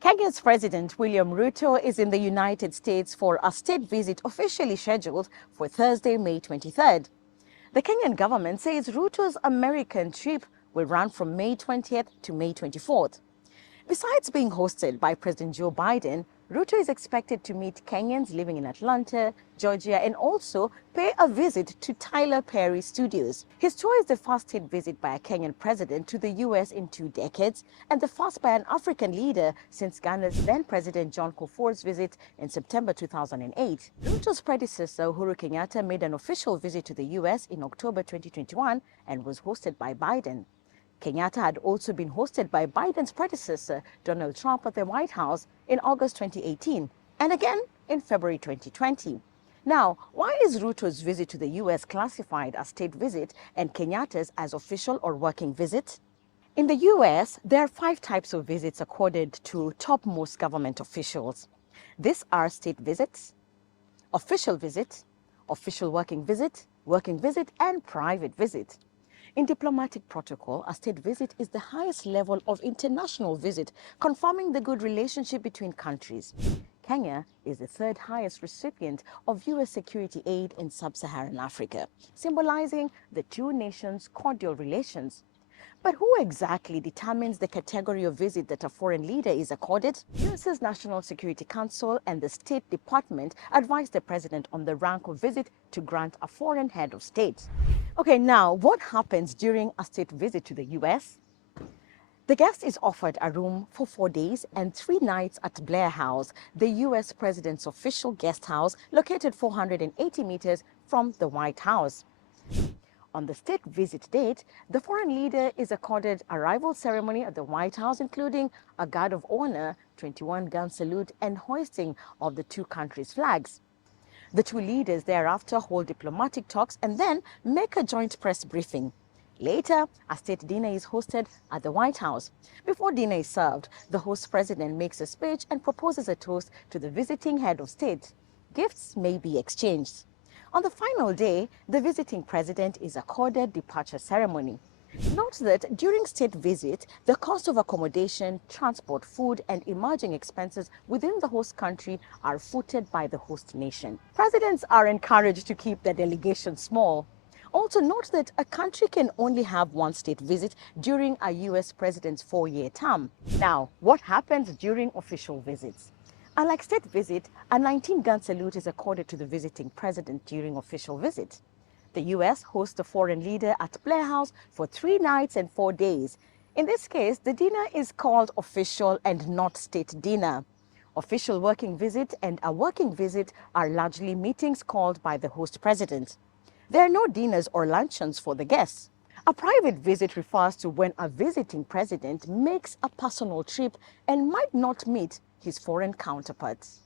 Kenya's President William Ruto is in the United States for a state visit officially scheduled for Thursday, May 23rd. The Kenyan government says Ruto's American trip will run from May 20th to May 24th. Besides being hosted by President Joe Biden, Ruto is expected to meet Kenyans living in Atlanta, Georgia, and also pay a visit to Tyler Perry Studios. His tour is the first state visit by a Kenyan president to the U.S. in 2 decades and the first by an African leader since Ghana's then-President John Kufuor's visit in September 2008. Ruto's predecessor, Uhuru Kenyatta, made an official visit to the U.S. in October 2021 and was hosted by Biden. Kenyatta had also been hosted by Biden's predecessor, Donald Trump, at the White House in August 2018 and again in February 2020. Now, why is Ruto's visit to the U.S. classified as state visit and Kenyatta's as official or working visit? In the U.S., there are 5 types of visits accorded to topmost government officials. These are state visits, official visit, official working visit, and private visit. In diplomatic protocol, a state visit is the highest level of international visit, confirming the good relationship between countries. Kenya is the 3rd highest recipient of U.S. security aid in sub-Saharan Africa, symbolizing the 2 nations' cordial relations. But who exactly determines the category of visit that a foreign leader is accorded? U.S.'s National Security Council and the State Department advised the president on the rank of visit to grant a foreign head of state. Okay, now what happens during a state visit to the U.S.? The guest is offered a room for 4 days and 3 nights at Blair House, the U.S. president's official guest house located 480 meters from the White House. On the state visit date, the foreign leader is accorded arrival ceremony at the White House, including a guard of honor, 21-gun salute, and hoisting of the 2 countries' flags. The 2 leaders thereafter hold diplomatic talks and then make a joint press briefing. Later, a state dinner is hosted at the White House. Before dinner is served, the host president makes a speech and proposes a toast to the visiting head of state. Gifts may be exchanged. On the final day, the visiting president is accorded departure ceremony. Note that during state visit, the cost of accommodation, transport, food, and emerging expenses within the host country are footed by the host nation. Presidents are encouraged to keep their delegation small. Also note that a country can only have 1 state visit during a U.S. president's 4-year term. Now, what happens during official visits? Unlike state visit, a 19-gun salute is accorded to the visiting president during official visit. The U.S. hosts the foreign leader at Blair House for 3 nights and 4 days. In this case, the dinner is called official and not state dinner. Official working visit and a working visit are largely meetings called by the host president. There are no dinners or luncheons for the guests. A private visit refers to when a visiting president makes a personal trip and might not meet his foreign counterparts.